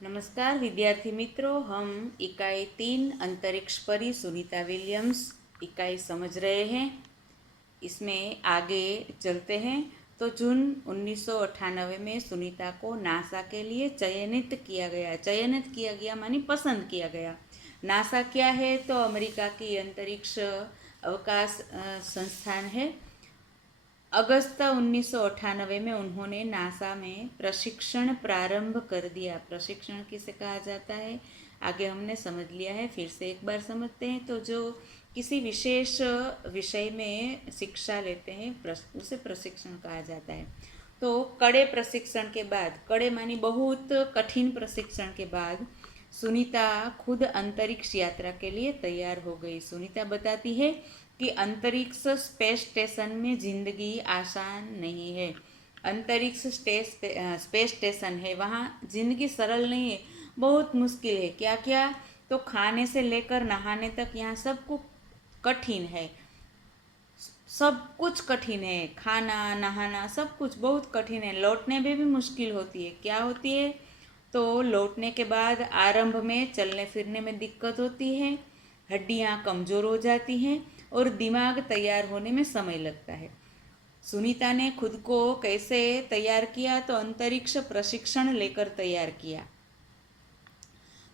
नमस्कार विद्यार्थी मित्रों, हम इकाई 3 अंतरिक्ष परी सुनीता विलियम्स इकाई समझ रहे हैं। इसमें आगे चलते हैं। तो जून 1998 में सुनीता को नासा के लिए चयनित किया गया। चयनित किया गया मानी पसंद किया गया। नासा क्या है? तो अमेरिका की अंतरिक्ष अवकाश संस्थान है। अगस्त 1998 में उन्होंने नासा में प्रशिक्षण प्रारंभ कर दिया। प्रशिक्षण किसे कहा जाता है आगे हमने समझ लिया है, फिर से एक बार समझते हैं। तो जो किसी विशेष विषय में शिक्षा लेते हैं उसे प्रशिक्षण कहा जाता है। तो कड़े प्रशिक्षण के बाद, कड़े मानी बहुत कठिन प्रशिक्षण के बाद सुनीता खुद अंतरिक्ष यात्रा के लिए तैयार हो गई। सुनीता बताती है कि अंतरिक्ष स्पेस स्टेशन में जिंदगी आसान नहीं है। अंतरिक्ष स्पेस स्टेशन है, वहाँ जिंदगी सरल नहीं है, बहुत मुश्किल है। क्या क्या? तो खाने से लेकर नहाने तक यहाँ सब कुछ कठिन है। सब कुछ कठिन है, खाना नहाना सब कुछ बहुत कठिन है। लौटने में भी मुश्किल होती है। क्या होती है? तो लौटने के बाद आरंभ में चलने फिरने में दिक्कत होती है, हड्डियाँ कमज़ोर हो जाती हैं और दिमाग तैयार होने में समय लगता है। सुनीता ने खुद को कैसे तैयार किया? तो अंतरिक्ष प्रशिक्षण लेकर तैयार किया।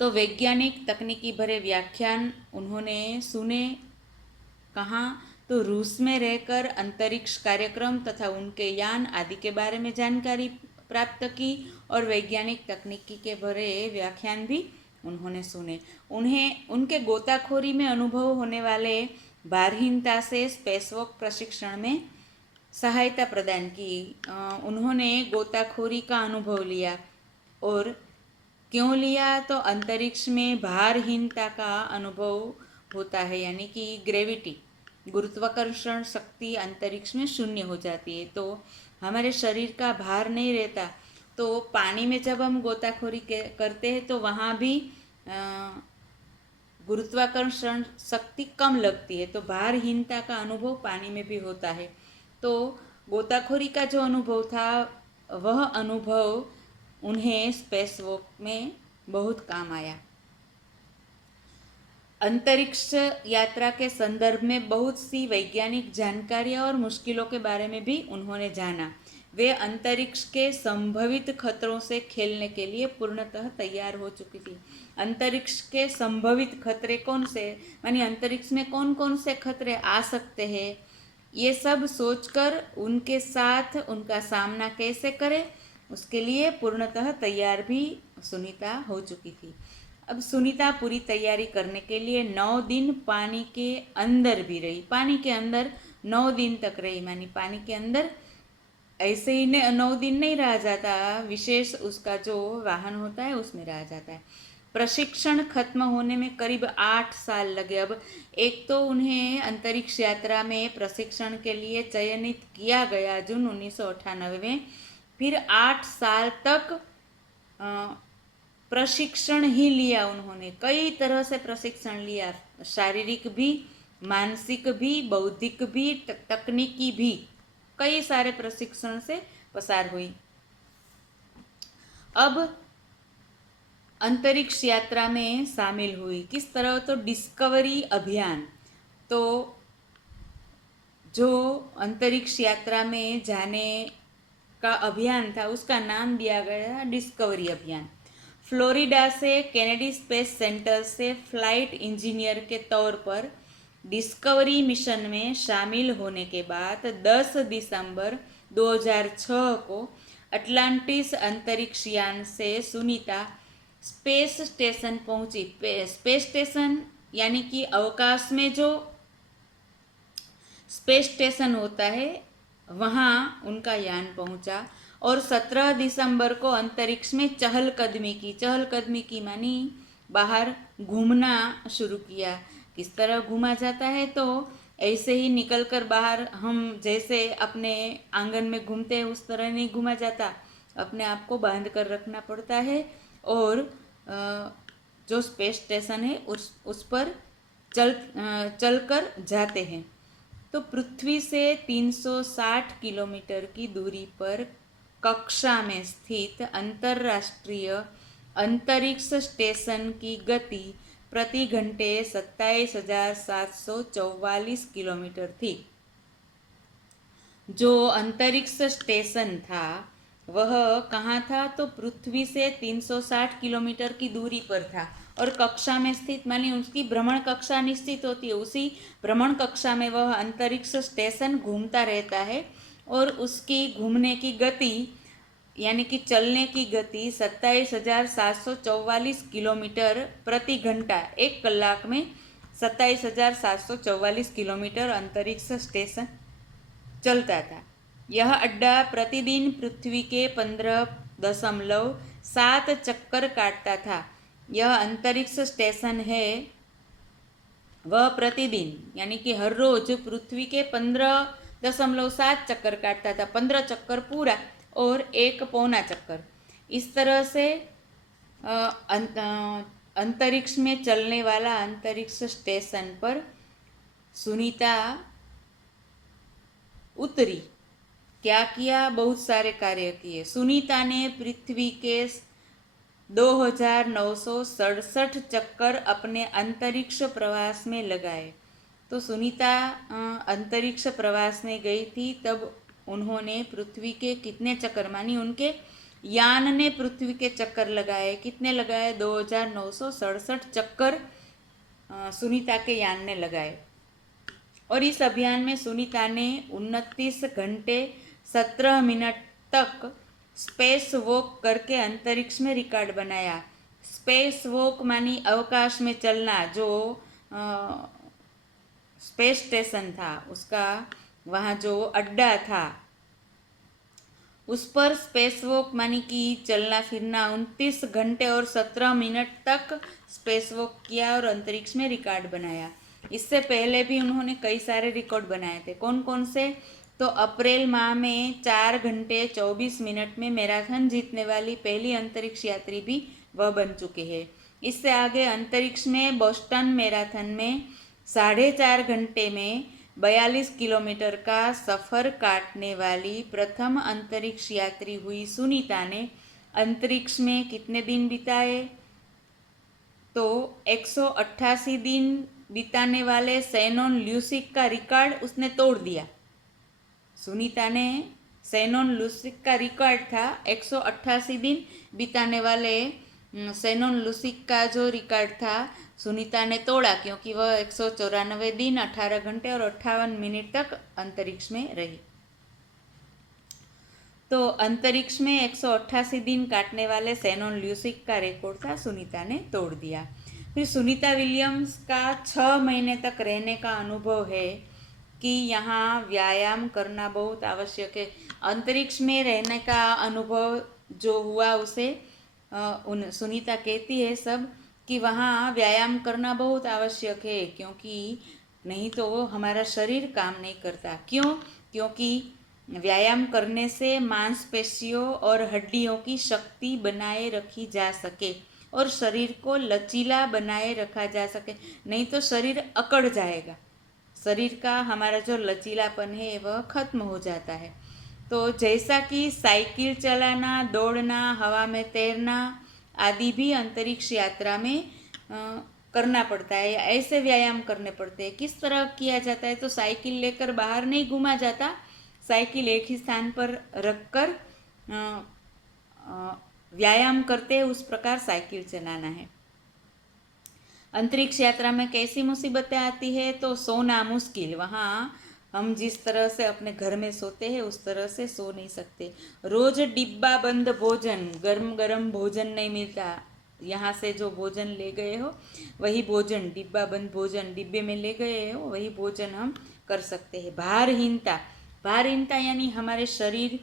तो वैज्ञानिक तकनीकी भरे व्याख्यान उन्होंने सुने। कहाँ? तो रूस में रहकर अंतरिक्ष कार्यक्रम तथा उनके यान आदि के बारे में जानकारी प्राप्त की और वैज्ञानिक तकनीकी के भरे व्याख्यान भी उन्होंने सुने। उन्हें उनके गोताखोरी में अनुभव होने वाले भारहीनता से स्पेसवॉक प्रशिक्षण में सहायता प्रदान की। उन्होंने गोताखोरी का अनुभव लिया। और क्यों लिया? तो अंतरिक्ष में भारहीनता का अनुभव होता है, यानी कि ग्रेविटी, गुरुत्वाकर्षण शक्ति अंतरिक्ष में शून्य हो जाती है, तो हमारे शरीर का भार नहीं रहता। तो पानी में जब हम गोताखोरी करते हैं तो वहाँ भी गुरुत्वाकर्षण शक्ति कम लगती है, तो भारहीनता का अनुभव पानी में भी होता है। तो गोताखोरी का जो अनुभव था वह अनुभव उन्हें स्पेस वॉक में बहुत काम आया। अंतरिक्ष यात्रा के संदर्भ में बहुत सी वैज्ञानिक जानकारियां और मुश्किलों के बारे में भी उन्होंने जाना। वे अंतरिक्ष के संभवित खतरों से खेलने के लिए पूर्णतः तैयार हो चुकी थी। अंतरिक्ष के संभवित खतरे कौन से, मानी अंतरिक्ष में कौन कौन से खतरे आ सकते हैं, ये सब सोचकर उनके साथ उनका सामना कैसे करें, उसके लिए पूर्णतः तैयार भी सुनीता हो चुकी थी। अब सुनीता पूरी तैयारी करने के लिए 9 दिन पानी के अंदर भी रही। पानी के अंदर 9 दिन तक रही, मानी पानी के अंदर ऐसे ही 9 दिन नहीं रहा जाता, विशेष उसका जो वाहन होता है उसमें रहा जाता है। प्रशिक्षण खत्म होने में करीब 8 साल लगे। अब एक तो उन्हें अंतरिक्ष यात्रा में प्रशिक्षण के लिए चयनित किया गया जून 1998 में, फिर 8 साल तक प्रशिक्षण ही लिया। उन्होंने कई तरह से प्रशिक्षण लिया, शारीरिक भी, मानसिक भी, बौद्धिक भी, तकनीकी भी, कई सारे प्रशिक्षण से पसार हुई। अब अंतरिक्ष यात्रा में शामिल हुई किस तरह? तो डिस्कवरी अभियान। तो जो अंतरिक्ष यात्रा में जाने का अभियान था उसका नाम दिया गया डिस्कवरी अभियान। फ्लोरिडा से केनेडी स्पेस सेंटर से फ्लाइट इंजीनियर के तौर पर डिस्कवरी मिशन में शामिल होने के बाद 10 दिसंबर 2006 को अटलांटिस अंतरिक्ष यान से सुनीता स्पेस स्टेशन पहुंची। स्पेस स्टेशन यानी कि अवकाश में जो स्पेस स्टेशन होता है वहाँ उनका यान पहुंचा और 17 दिसंबर को अंतरिक्ष में चहलकदमी की मानी बाहर घूमना शुरू किया। किस तरह घूमा जाता है? तो ऐसे ही निकलकर बाहर हम जैसे अपने आंगन में घूमते हैं उस तरह नहीं घूमा जाता, अपने आप को बांध कर रखना पड़ता है। और जो स्पेस स्टेशन है उस पर चलकर जाते हैं। तो पृथ्वी से 360 किलोमीटर की दूरी पर कक्षा में स्थित अंतर्राष्ट्रीय अंतरिक्ष स्टेशन की गति प्रति घंटे 27,744 किलोमीटर थी। जो अंतरिक्ष स्टेशन था वह कहाँ था? तो पृथ्वी से 360 किलोमीटर की दूरी पर था और कक्षा में स्थित, मानी उसकी भ्रमण कक्षा निश्चित होती है, उसी भ्रमण कक्षा में वह अंतरिक्ष स्टेशन घूमता रहता है और उसकी घूमने की गति यानी कि चलने की गति 27,744 किलोमीटर प्रति घंटा, एक कलाक में 27,744 किलोमीटर अंतरिक्ष स्टेशन चलता था। यह अड्डा प्रतिदिन पृथ्वी के 15.7 चक्कर काटता था। यह अंतरिक्ष स्टेशन है वह प्रतिदिन यानी कि हर रोज पृथ्वी के 15.7 चक्कर काटता था, 15 चक्कर पूरा और 1 पौना चक्कर। इस तरह से अंतरिक्ष में चलने वाला अंतरिक्ष स्टेशन पर सुनीता उतरी। क्या किया? बहुत सारे कार्य किए। सुनीता ने पृथ्वी के 2,967 चक्कर अपने अंतरिक्ष प्रवास में लगाए। तो सुनीता अंतरिक्ष प्रवास में गई थी, तब उन्होंने पृथ्वी के कितने चक्कर, मानी उनके यान ने पृथ्वी के चक्कर लगाए। कितने लगाए? 2,967 चक्कर सुनीता के यान ने लगाए। और इस अभियान में सुनीता ने 29 घंटे 17 मिनट तक स्पेस वॉक करके अंतरिक्ष में रिकॉर्ड बनाया। स्पेस वॉक मानी अवकाश में चलना। जो स्पेस स्टेशन था उसका वहाँ जो अड्डा था उस पर स्पेस वॉक मानी कि चलना फिरना 29 घंटे और 17 मिनट तक स्पेस वॉक किया और अंतरिक्ष में रिकॉर्ड बनाया। इससे पहले भी उन्होंने कई सारे रिकॉर्ड बनाए थे। कौन कौन से? तो अप्रैल माह में 4 घंटे 24 मिनट में मैराथन जीतने वाली पहली अंतरिक्ष यात्री भी वह बन चुके हैं। इससे आगे अंतरिक्ष में बोस्टन मैराथन में 4.5 घंटे में 42 किलोमीटर का सफ़र काटने वाली प्रथम अंतरिक्ष यात्री हुई सुनीता ने अंतरिक्ष में कितने दिन बिताए? तो 188 दिन बिताने वाले शैनोन ल्यूसिक का रिकॉर्ड उसने तोड़ दिया। सुनीता ने शैनोन ल्यूसिक का रिकॉर्ड था 188 दिन बिताने वाले शैनोन ल्यूसिक का जो रिकॉर्ड था सुनीता ने तोड़ा, क्योंकि वह 194 दिन 18 घंटे और 58 मिनट तक अंतरिक्ष में रही। तो अंतरिक्ष में 188 दिन काटने वाले शैनोन ल्यूसिक का रिकॉर्ड था, सुनीता ने तोड़ दिया। फिर सुनीता विलियम्स का 6 महीने तक रहने का अनुभव है कि यहाँ व्यायाम करना बहुत आवश्यक है। अंतरिक्ष में रहने का अनुभव जो हुआ उसे सुनीता कहती है सब कि वहाँ व्यायाम करना बहुत आवश्यक है, क्योंकि नहीं तो हमारा शरीर काम नहीं करता। क्यों? क्योंकि व्यायाम करने से मांसपेशियों और हड्डियों की शक्ति बनाए रखी जा सके और शरीर को लचीला बनाए रखा जा सके, नहीं तो शरीर अकड़ जाएगा। शरीर का हमारा जो लचीलापन है वह खत्म हो जाता है। तो जैसा कि साइकिल चलाना, दौड़ना, हवा में तैरना आदि भी अंतरिक्ष यात्रा में करना पड़ता है, ऐसे व्यायाम करने पड़ते हैं। किस तरह किया जाता है? तो साइकिल लेकर बाहर नहीं घूमा जाता, साइकिल एक ही स्थान पर रखकर व्यायाम करते हैं, उस प्रकार साइकिल चलाना है। अंतरिक्ष यात्रा में कैसी मुसीबतें आती है? तो सोना मुश्किल। वहाँ हम जिस तरह से अपने घर में सोते हैं उस तरह से सो नहीं सकते। रोज डिब्बा बंद भोजन, गरम गरम भोजन नहीं मिलता। यहाँ से जो भोजन ले गए हो वही भोजन, डिब्बा बंद भोजन डिब्बे में ले गए हो वही भोजन हम कर सकते हैं। भारहीनता, भारहीनता यानी हमारे शरीर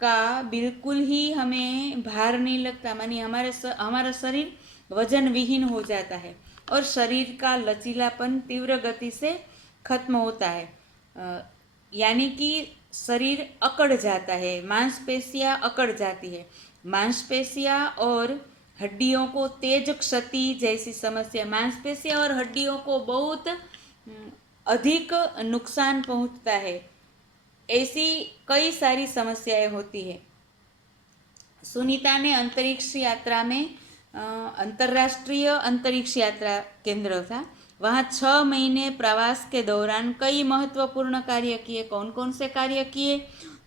का बिल्कुल ही हमें भार नहीं लगता, मानी हमारा शरीर वजन विहीन हो जाता है और शरीर का लचीलापन तीव्र गति से खत्म होता है। यानी कि शरीर अकड़ जाता है, मांसपेशियां अकड़ जाती है। मांसपेशियां और हड्डियों को तेज क्षति जैसी समस्या, मांसपेशियां और हड्डियों को बहुत अधिक नुकसान पहुंचता है, ऐसी कई सारी समस्याएं होती है। सुनीता ने अंतरिक्ष यात्रा में अंतर्राष्ट्रीय अंतरिक्ष यात्रा केंद्र था। वहाँ 6 महीने प्रवास के दौरान कई महत्वपूर्ण कार्य किए। कौन कौन से कार्य किए?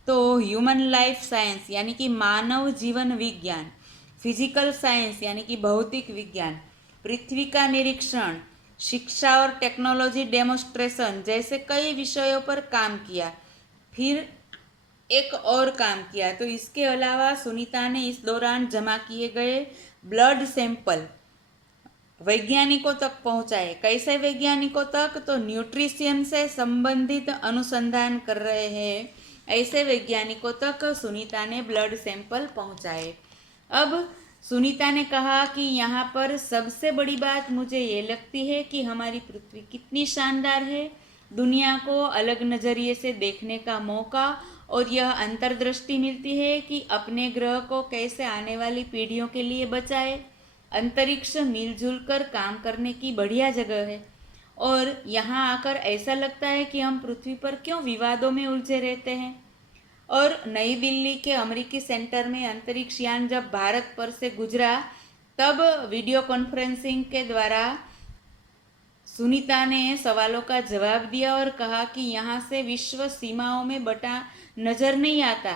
तो ह्यूमन लाइफ साइंस यानी कि मानव जीवन विज्ञान, फिजिकल साइंस यानी कि भौतिक विज्ञान, पृथ्वी का निरीक्षण, शिक्षा और टेक्नोलॉजी डेमोस्ट्रेशन जैसे कई विषयों पर काम किया। फिर एक और काम किया, तो इसके अलावा सुनीता ने इस दौरान जमा किए गए ब्लड सैंपल वैज्ञानिकों तक पहुंचाए। कैसे वैज्ञानिकों तक? तो न्यूट्रिशन से संबंधित अनुसंधान कर रहे हैं ऐसे वैज्ञानिकों तक सुनीता ने ब्लड सैंपल पहुंचाए। अब सुनीता ने कहा कि यहाँ पर सबसे बड़ी बात मुझे ये लगती है कि हमारी पृथ्वी कितनी शानदार है, दुनिया को अलग नज़रिए से देखने का मौका और यह अंतर्दृष्टि मिलती है कि अपने ग्रह को कैसे आने वाली पीढ़ियों के लिए बचाए। अंतरिक्ष मिलजुल कर काम करने की बढ़िया जगह है और यहाँ आकर ऐसा लगता है कि हम पृथ्वी पर क्यों विवादों में उलझे रहते हैं। और नई दिल्ली के अमेरिकी सेंटर में अंतरिक्ष यान जब भारत पर से गुजरा तब वीडियो कॉन्फ्रेंसिंग के द्वारा सुनीता ने सवालों का जवाब दिया और कहा कि यहाँ से विश्व सीमाओं में बटा नजर नहीं आता,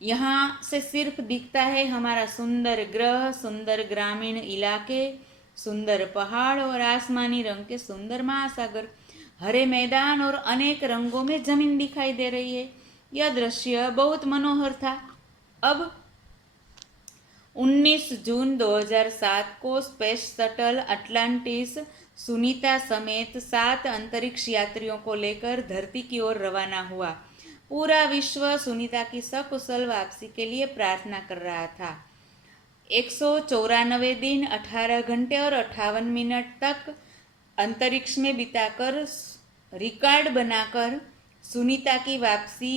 यहाँ से सिर्फ दिखता है हमारा सुंदर ग्रह, सुंदर ग्रामीण इलाके, सुंदर पहाड़ और आसमानी रंग के सुंदर महासागर, हरे मैदान और अनेक रंगों में जमीन दिखाई दे रही है। यह दृश्य बहुत मनोहर था। अब 19 जून 2007 को स्पेस शटल अटलांटिस सुनीता समेत 7 अंतरिक्ष यात्रियों को लेकर धरती की ओर रवाना हुआ। पूरा विश्व सुनीता की सकुशल वापसी के लिए प्रार्थना कर रहा था। 194 दिन 18 घंटे और 58 मिनट तक अंतरिक्ष में बिताकर रिकॉर्ड बनाकर सुनीता की वापसी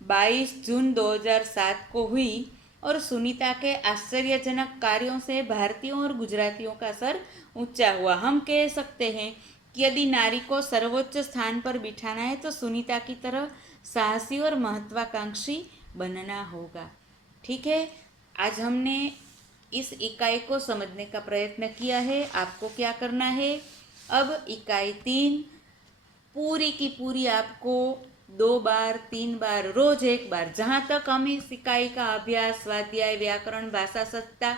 22 जून 2007 को हुई और सुनीता के आश्चर्यजनक कार्यों से भारतीयों और गुजरातियों का सर ऊंचा हुआ। हम कह सकते हैं कि यदि नारी को सर्वोच्च स्थान पर बिठाना है तो सुनीता की तरह साहसी और महत्वाकांक्षी बनना होगा। ठीक है, आज हमने इस इकाई को समझने का प्रयत्न किया है। आपको क्या करना है? अब इकाई 3 पूरी की पूरी आपको 2 बार 3 बार रोज एक बार, जहाँ तक हम इस इकाई का अभ्यास, स्वाध्याय, व्याकरण, भाषा सत्ता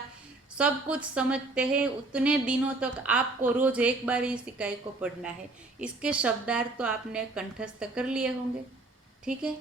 सब कुछ समझते हैं उतने दिनों तक आपको रोज एक बार इस इकाई को पढ़ना है। इसके शब्दार्थ तो आपने कंठस्थ कर लिए होंगे। ठीक है।